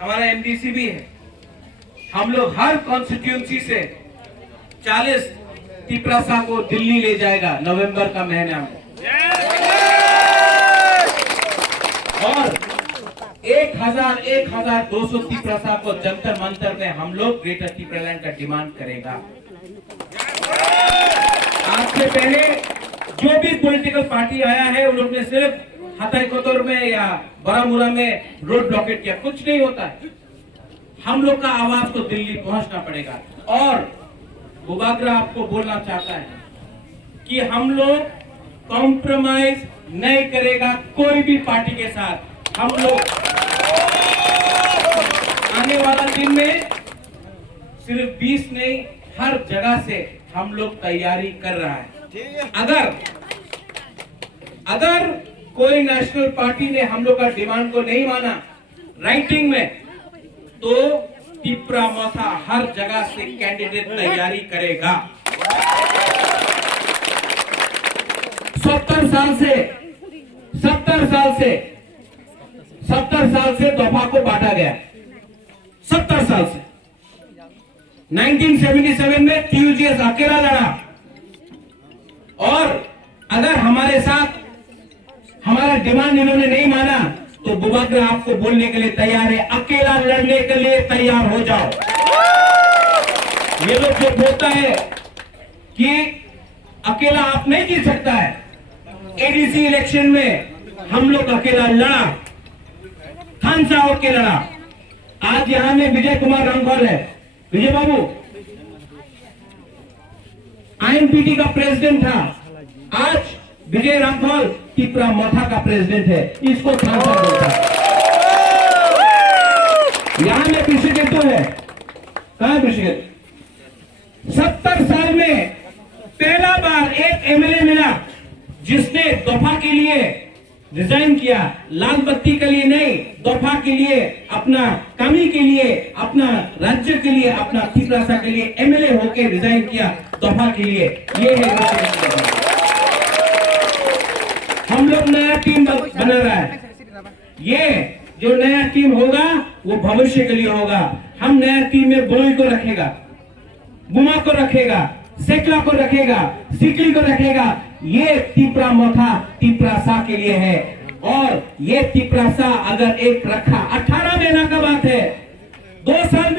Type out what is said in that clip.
हमारा एमडीसी भी है। हम लोग हर कॉन्स्टिट्यूंसी से 40 तिपरासा को दिल्ली ले जाएगा नवंबर का महीना में, और 1200 तिपरासा को जंतर मंतर में हम लोग ग्रेटर तिपरालैंड का डिमांड करेगा। आज से पहले जो भी पॉलिटिकल पार्टी आया है उन लोग ने सिर्फ हताईकोतोर में या बारामूला में रोड ब्लॉकेट किया, कुछ नहीं होता है। हम लोग का आवाज को दिल्ली पहुंचना पड़ेगा। और बुबागरा आपको बोलना चाहता है कि हम लोग कॉम्प्रोमाइज नहीं करेगा कोई भी पार्टी के साथ। हम लोग आने वाला दिन में सिर्फ 20 नहीं, हर जगह से हम लोग तैयारी कर रहा है। अगर कोई नेशनल पार्टी ने हम लोग का डिमांड को नहीं माना राइटिंग में, तो तिपरा मोथा हर जगह से कैंडिडेट तैयारी करेगा। 70 साल से दफा को बांटा गया, 70 साल से। 1977 में TUGS अकेला लड़ा, और अगर हमारे साथ हमारा डिमांड इन्होंने नहीं माना तो बुबागरा आपको बोलने के लिए तैयार है, अकेला लड़ने के लिए तैयार हो जाओ। ये लोग जो बोलता है कि अकेला आप नहीं जीत सकता है, एडीसी इलेक्शन में हम लोग अकेला लड़ा, खान साहब के लड़ा। आज यहां में विजय कुमार रामफल है, विजय बाबू INPT का प्रेसिडेंट था, आज विजय रामफल तिपरा मोथा का प्रेसिडेंट है, इसको खान साहब बोलता है। यहां में पिछले तो है, कहां पिछले 70 साल में पहला बार एक MLA मिला जिसने दफा के लिए रिजाइन किया, लाल बत्ती के लिए नहीं, दफा के लिए, अपना कमी के लिए, अपना राज्य के लिए, अपना तिपरासा के लिए MLA होके रिजाइन किया दफा के लिए। ये है हम लोग नया टीम बना रहा है। ये जो नया टीम होगा वो भविष्य के लिए होगा। हम नया टीम में बोई को रखेगा, बुमा को रखेगा, सेकला को रखेगा, सिकली को रखेगा। ये तिपरा मोथा तिपरासा के लिए है। और ये तिपरासा अगर एक रखा, 18 महीना का बात है, 2 साल